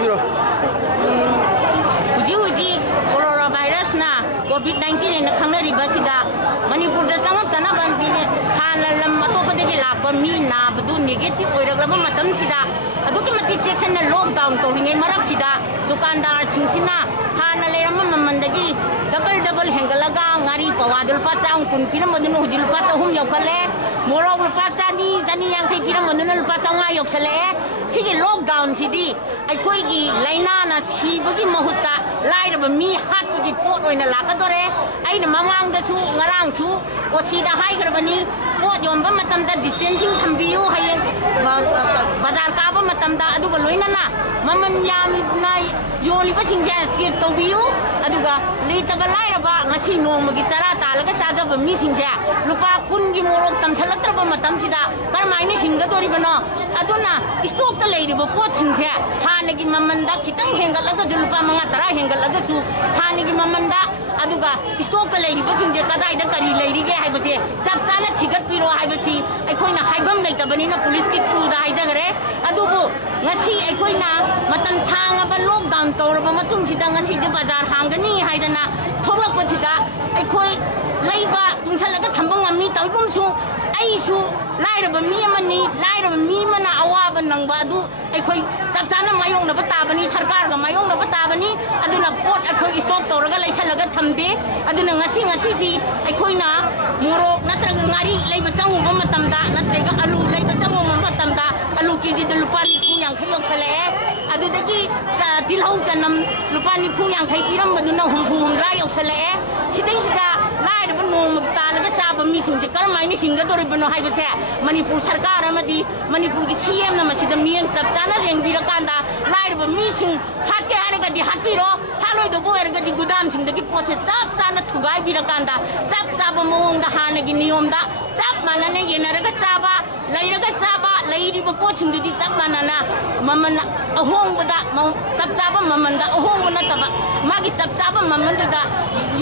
हाइबिरो हुजी corona virus ना कोविड-19 ने खंगनरिबसिदा मणिपुर दा चंगतना बंदिने हाना लम अतोपदगी लापा मी नाबदु नेगेटिव ओइरगलबा मतमसिदा अदुकी मतिक सेक्शन ना लॉकडाउन तोरिङै मरकसिदा दुकानदार सिंसिना हाना लेरम ममंदगी double हेंगलगा ngari pawadul pa chaung kun piram modun hujil pa chahum yokale morok pa chani yang piram modun pa chaunga yoksale sigi lockdown sidi aikhoi gi laina na sibagi mahutta lairaba mi hatgi pot oina lakadore aina mamang da su ngarang su osida haigrabani pot yomba matamda distancing thambiyu hayeng bazar ka ba matamda aduga loina na maman yam na yoli ba singja check tawbiyu aduga leitaba lairaba ngasi nomagi sara talaga sajaba mi singja lupa kungi morok tamsalaktraba matamsida karmaini hingadori bano aduna stock ta leiriba pot singja hanagi mamanda kitang hengalaga julpa manga tara hengalaga su hanagi mamanda aduga stock ta leiriba singja kadai da kari leirige haibase chap chana thigat piro haibasi aikoina haibam leitabani na police ki through da haidagare adubu ngasi aikoina matan sanga ba lockdown tawraba matung sida ngasi je bazar hangani haidana thorok sida aikoi leiba tungsalaga thambang ami tawgum su aisu lairaba mi amani lairaba mi mana awaba nangba adu aikoi chapchana mayong na batabani sarkar ga mayong na batabani aduna pot aikoi stop tawraga laisalaga thamde aduna ngasi ji aikoi na morok natraga ngari leiba changu ba matamda natraga alu leiba changu ma matamda alu kiji de lupani yang khayok sale adudagi tilhau janam lupani yang khay piram baduna humra yok sale sidai sida lairaba nom talaga saba mi singje karmaini hinga dori bano haibase manipur sarkar amadi manipur ki CM na masida miyang chapchana lengbira kanda lairaba mi sing hakke haraga di hatpiro haloi do bo erga di gudam sing dagi poche chapchana thugai bira kanda chap chaba mawong da hanagi niyom da chap manane yenaraga chaba lairaga chaba lairiba poching di chap manana mamana ahong bada chap chaba mamanda ahong na taba magi chap chaba mamanda da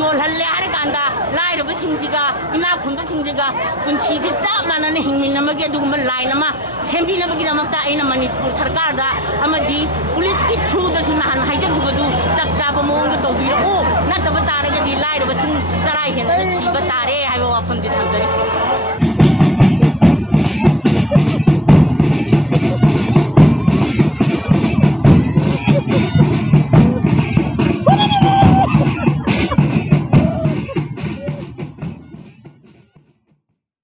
yol halle haraganda lairaba singjiga ina khumba singjiga kunchi ji chap manane hingmin magi aduguma laina ma sembi na bagi namakta aina manipur sarkar da amadi police ki through da sunahan haijagibadu chap chaba mawong da tawbira o na taba taraga di lairaba sing charai hen da siba tare haiwa wafam ji thamdare